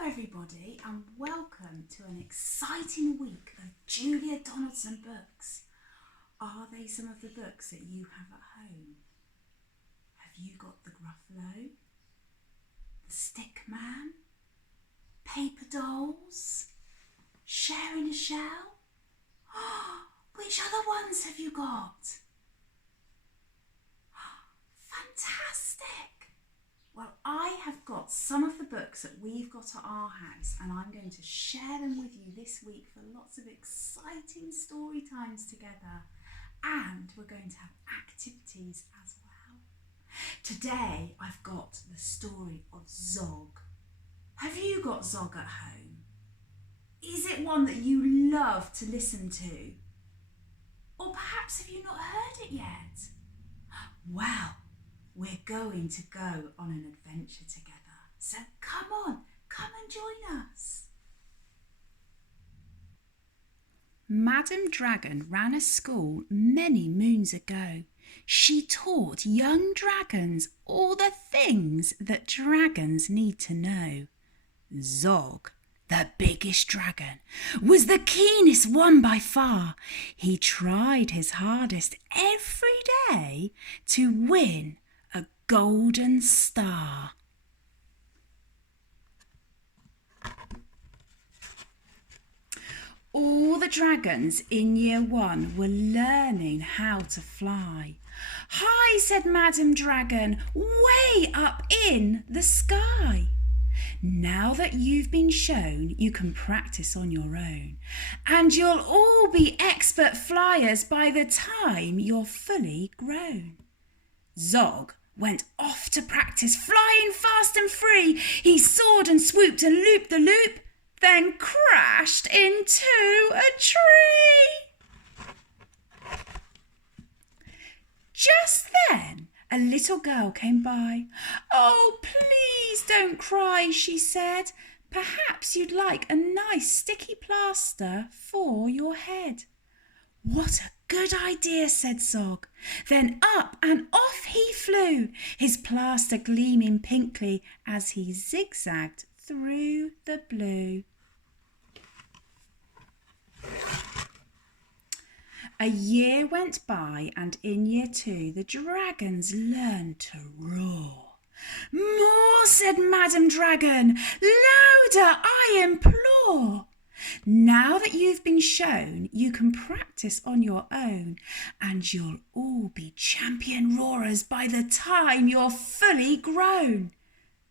Hello everybody and welcome to an exciting week of Julia Donaldson books. Are they some of the books that you have at home? Have you got the Gruffalo, the Stick Man, Paper Dolls, Sharing a Shell? Which other ones have you got? Fantastic! Well, I have got some of the books that we've got at our house and I'm going to share them with you this week for lots of exciting story times together, and we're going to have activities as well. Today I've got the story of Zog. Have you got Zog at home? Is it one that you love to listen to? Or perhaps have you not heard it yet? Well, we're going to go on an adventure together. So come and join us. Madam Dragon ran a school many moons ago. She taught young dragons all the things that dragons need to know. Zog, the biggest dragon, was the keenest one by far. He tried his hardest every day to win a golden star. All the dragons in year 1 were learning how to fly. High, said Madam Dragon, way up in the sky. Now that you've been shown, you can practice on your own, and you'll all be expert flyers by the time you're fully grown. Zog went off to practice, flying fast and free. He soared and swooped and looped the loop, then crashed into a tree. Just then, a little girl came by. "Oh, please don't cry," she said. "Perhaps you'd like a nice sticky plaster for your head." "What a good idea," said Zog. Then up and off he flew, his plaster gleaming pinkly as he zigzagged through the blue. A year went by, and in year 2 the dragons learned to roar. "More," said Madam Dragon, "louder, I implore." Now that you've been shown, you can practice on your own, and you'll all be champion roarers by the time you're fully grown.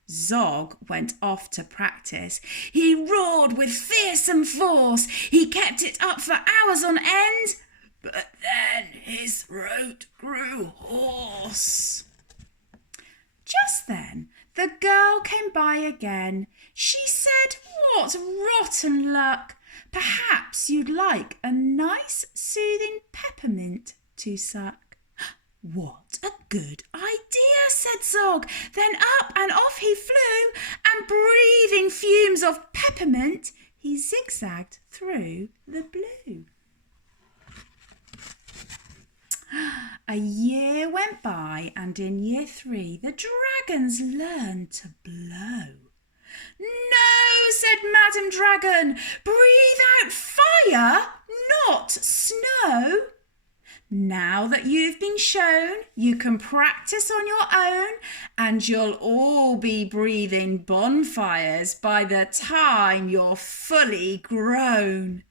Zog went off to practice. He roared with fearsome force. He kept it up for hours on end, but then his throat grew hoarse. Just then, the girl came by again. She said, "What rotten luck! Perhaps you'd like a nice soothing peppermint to suck." "What a good idea," said Zog. Then up and off he flew, and breathing fumes of peppermint, he zigzagged through the blue. A year went by, and in year 3 the dragons learned to blow. "No," said Madam Dragon, "breathe out fire, not snow." Now that you've been shown, you can practice on your own, and you'll all be breathing bonfires by the time you're fully grown.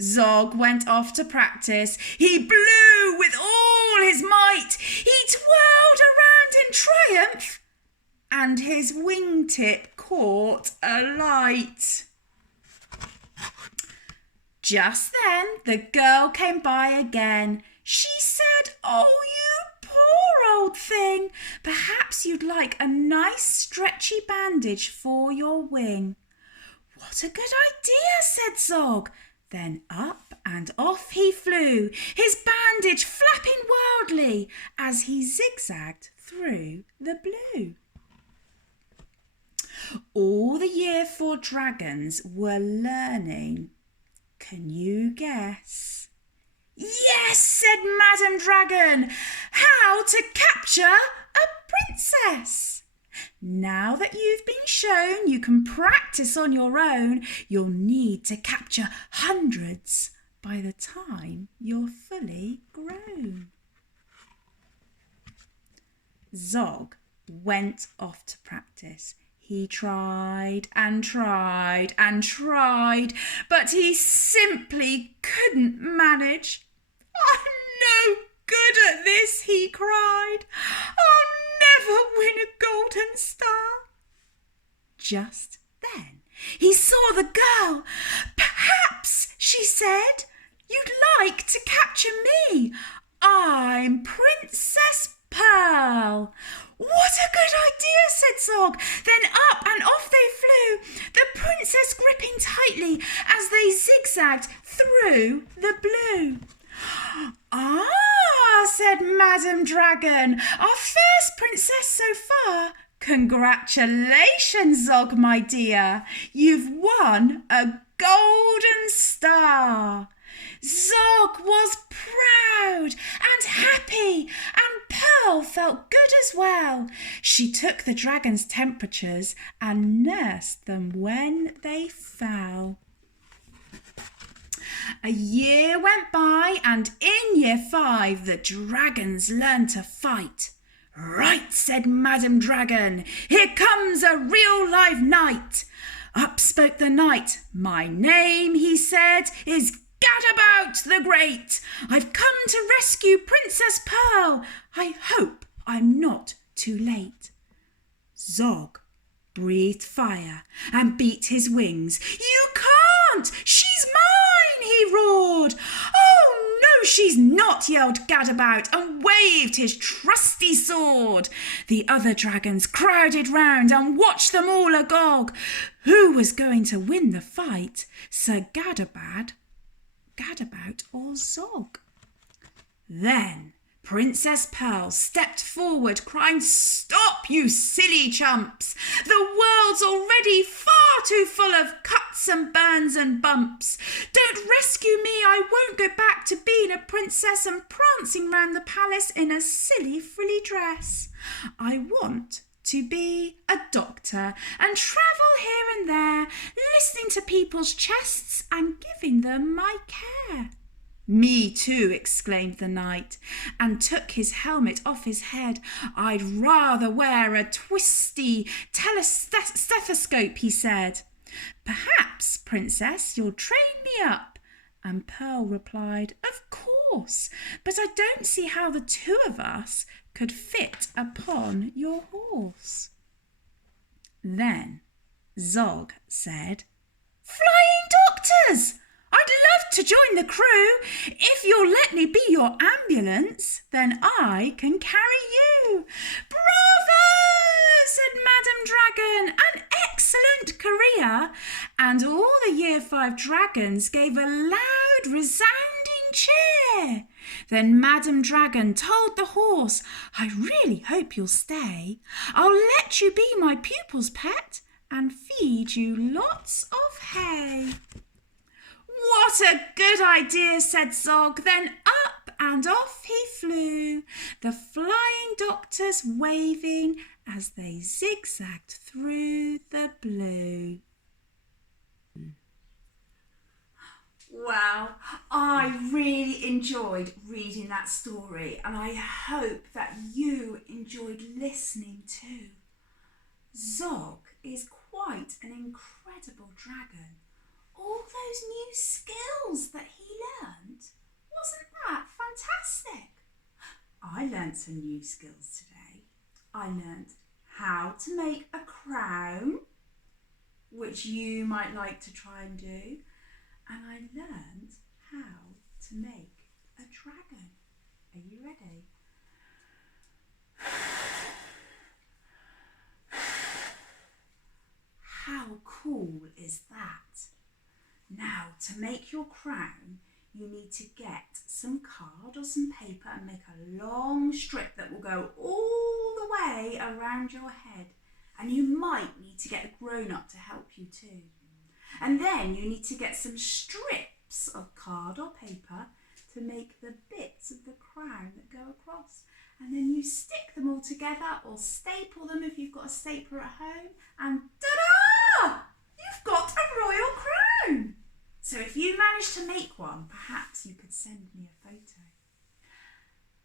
Zog went off to practice. He blew with all his might. He twirled around in triumph, and his wingtip caught alight. Just then the girl came by again. She said, "Oh, you poor old thing, perhaps you'd like a nice stretchy bandage for your wing." "What a good idea," said Zog. Then up and off he flew, his bandage flapping wildly as he zigzagged through the blue. All the year 4 dragons were learning. Can you guess? "Yes," said Madam Dragon, "how to capture a princess." Now that you've been shown you can practice on your own, you'll need to capture hundreds by the time you're fully grown. Zog went off to practice. He tried and tried and tried, but he simply couldn't manage. "I'm no good at this," he cried. "I'll never win a golden star." Just then he saw the girl. "Perhaps," she said, "you'd like to capture me. I'm Princess Pearl." "What a good idea," said Zog. Then up and off they flew, the princess gripping tightly as they zigzagged through the blue. "Ah," said Madam Dragon, "our first princess so far. Congratulations, Zog, my dear. You've won a golden star." Zog was proud and happy, and Pearl felt good as well. She took the dragon's temperatures and nursed them when they fell. A year went by, and in year 5 the dragons learned to fight. "Right," said Madam Dragon, "here comes a real live knight." Up spoke the knight. "My name," he said, "is Gadabout the Great. I've come to rescue Princess Pearl. I hope I'm not too late." Zog breathed fire and beat his wings. "You can't! She's mine!" he roared. "Oh, no, she's not!" yelled Gadabout and waved his trusty sword. The other dragons crowded round and watched them all agog. Who was going to win the fight? Sir Gadabout or Zog? Then Princess Pearl stepped forward, crying, "Stop, you silly chumps! The world's already far too full of cuts and burns and bumps. Don't rescue me, I won't go back to being a princess and prancing round the palace in a silly frilly dress. I want to be a doctor and travel here and there, listening to people's chests and giving them my care." "Me too," exclaimed the knight, and took his helmet off his head. "I'd rather wear a twisty stethoscope," he said. "Perhaps, Princess, you'll train me up." And Pearl replied, "Of course, but I don't see how the two of us could fit upon your horse." Then Zog said, "Flying doctors! I'd love to join the crew. If you'll let me be your ambulance, then I can carry you." "Bravo!" said Madam Dragon. "An excellent career." And all the year 5 dragons gave a loud, resounding cheer. Then Madam Dragon told the horse, "I really hope you'll stay. I'll let you be my pupil's pet and feed you lots of hay." "What a good idea," said Zog. Then up and off he flew, the flying doctors waving as they zigzagged through the blue. Well, I really enjoyed reading that story, and I hope that you enjoyed listening too. Zog is quite an incredible dragon. All those new skills that he learned, wasn't that fantastic? I learned some new skills today. I learned how to make a crown, which you might like to try and do, and I learned how to make a dragon. Are you ready? How cool is that? Now, to make your crown, you need to get some card or some paper and make a long strip that will go all the way around your head. And you might need to get a grown-up to help you too. And then you need to get some strips of card or paper to make the bits of the crown that go across. And then you stick them all together together or staple them if you've got a stapler at home, and ta-da! You've got a royal crown. So if you manage to make one, perhaps you could send me a photo.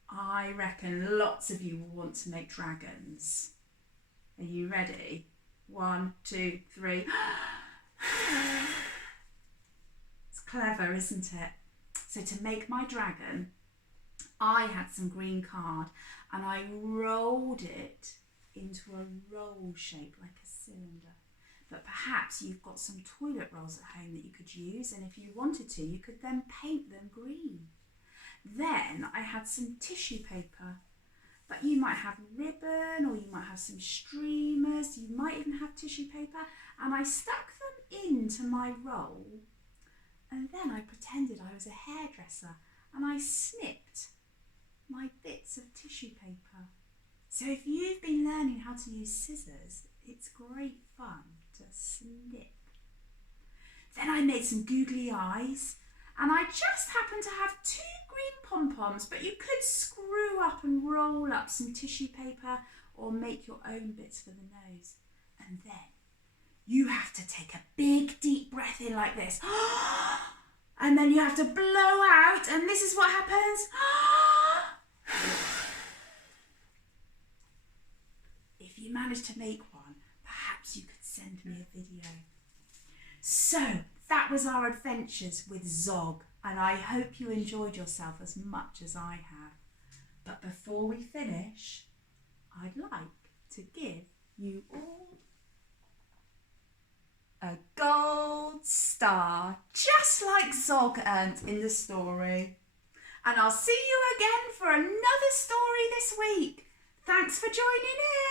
I reckon lots of you will want to make dragons. Are you ready? 1, 2, 3. It's clever, isn't it? So to make my dragon, I had some green card and I rolled it into a roll shape like a cylinder. But perhaps you've got some toilet rolls at home that you could use, and if you wanted to, you could then paint them green. Then I had some tissue paper, but you might have ribbon or you might have some streamers, you might even have tissue paper, and I stuck them into my roll, and then I pretended I was a hairdresser and I snipped my bits of tissue paper. So if you've been learning how to use scissors, it's great fun to snip. Then I made some googly eyes, and I just happened to have 2 green pom-poms, but you could screw up and roll up some tissue paper or make your own bits for the nose. And then you have to take a big deep breath in like this. And then you have to blow out, and this is what happens. If you manage to make one, perhaps you could send me a video. So that was our adventures with Zog, and I hope you enjoyed yourself as much as I have. But before we finish, I'd like to give you all a gold star, just like Zog earned in the story. And I'll see you again for another story this week. Thanks for joining in.